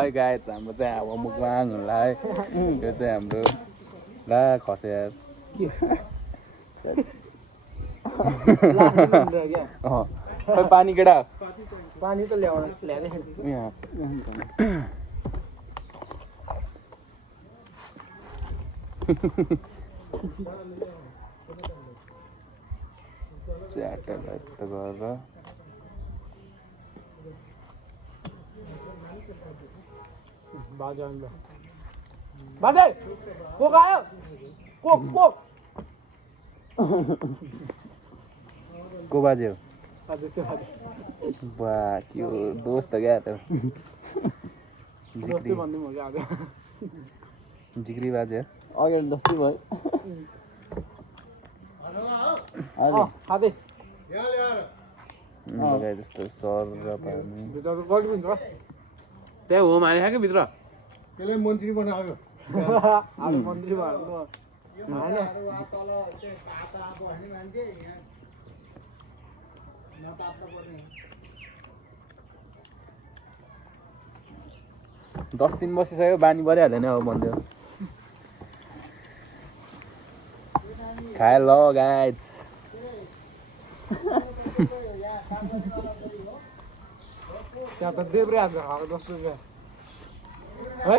है गाइस हाम्रो चाहिँ अब मुकबाङ होला है यो चाहिँ हाम्रो ला खस्यो यार पानी केटा पानी त ल्याउँदै यहाँ च्याट यस्तो गरेर बाजे कोक आयो कोक कोक को बाजे हो बा के हो दोस्त क्या त जिग्री बाजे अगाडि दस्ती भयो लगाए जस्तो सर र पानी त्यही हो माने क्या भित्र त्यसले मन्त्री बनायो मन्त्री भयो 10 दिन बसिसक्यो बानी परिहाल्यो नि अब भन्दै खाए ल गाइज त्यहाँ त देब्रे हात खाएको जस्तो है